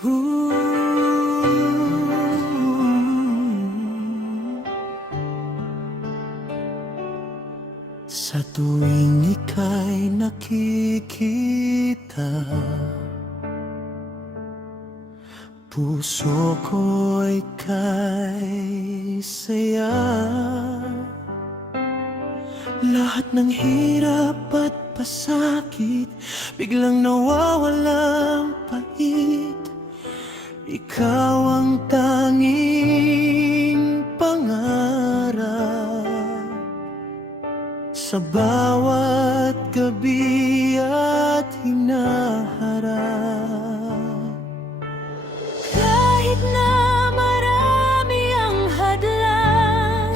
Sa tuwing ika'y nakikita, puso ko'y kay saya. Lahat ng hirap at pasakit biglang nawawalang pait. Ikaw ang tanging pangarap sa bawat gabi at hinaharap. Kahit na marami ang hadlang,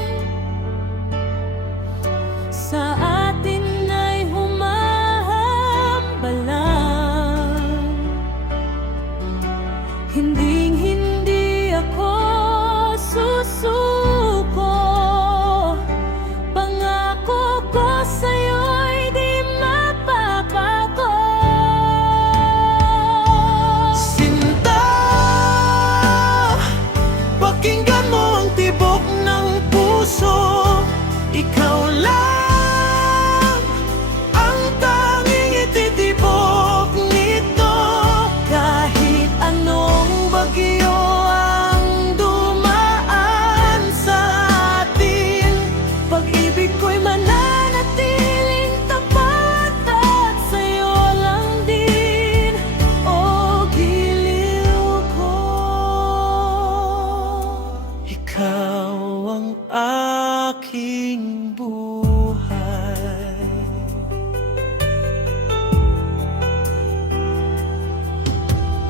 sa atin ay humahambalang. Hinding-hindi ako susuko. Pangako ko sa'yo'y di mapapako. Sinta, pakinggan mo ang tibok ng puso. Ikaw lang ang tanging ititibok nito. Kahit anong bagyo ang dumaan sa atin, pag-ibig ko'y mananatiling tapat at sa'yo lang din, o giliw ko. Ikaw ang aking buhay.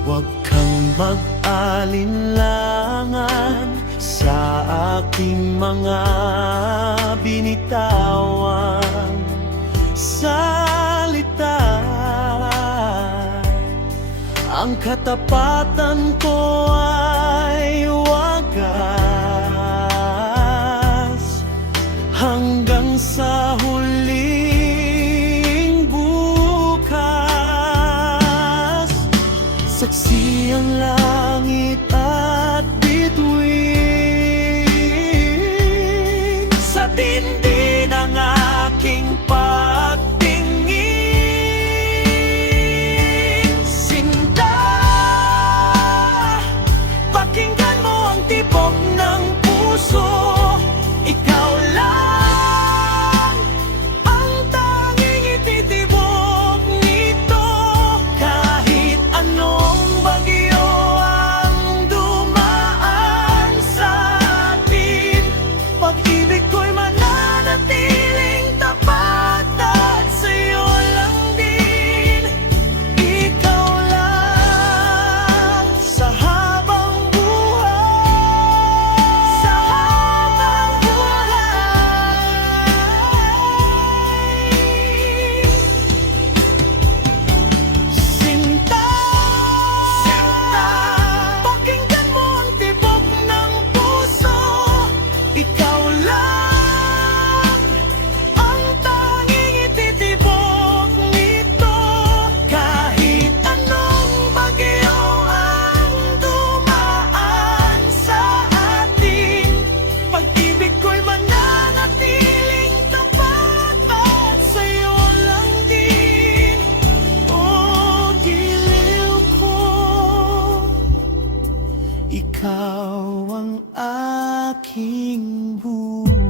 Huwag kang mag-alinlangan sa aking mga binitawang salita. Ang katapatan ko ay wagas hanggang sa huling bukas. Saksi ang langit at bituin sa tindi ng aking pagtingin. Sinta, pakinggan mo ang tibok ng puso. Ikaw lang ang tanging ititibok nito. Kahit anong bagyo ang dumaan sa atin, pag-ibig ko'y mananatiling tapat at sa'yo lang din. Ikaw lang sa habang buhay. Sa habang buhay. Sinta, Sinta, pakinggan mo ang tibok ng puso. Ikaw lang ang tanging ititibok nito. Kahit anong bagyo ang dumaan sa atin, pag-ibig ko'y mananatiling tapat at sa'yo lang din, o giliw ko. Ikaw ang aking buhay.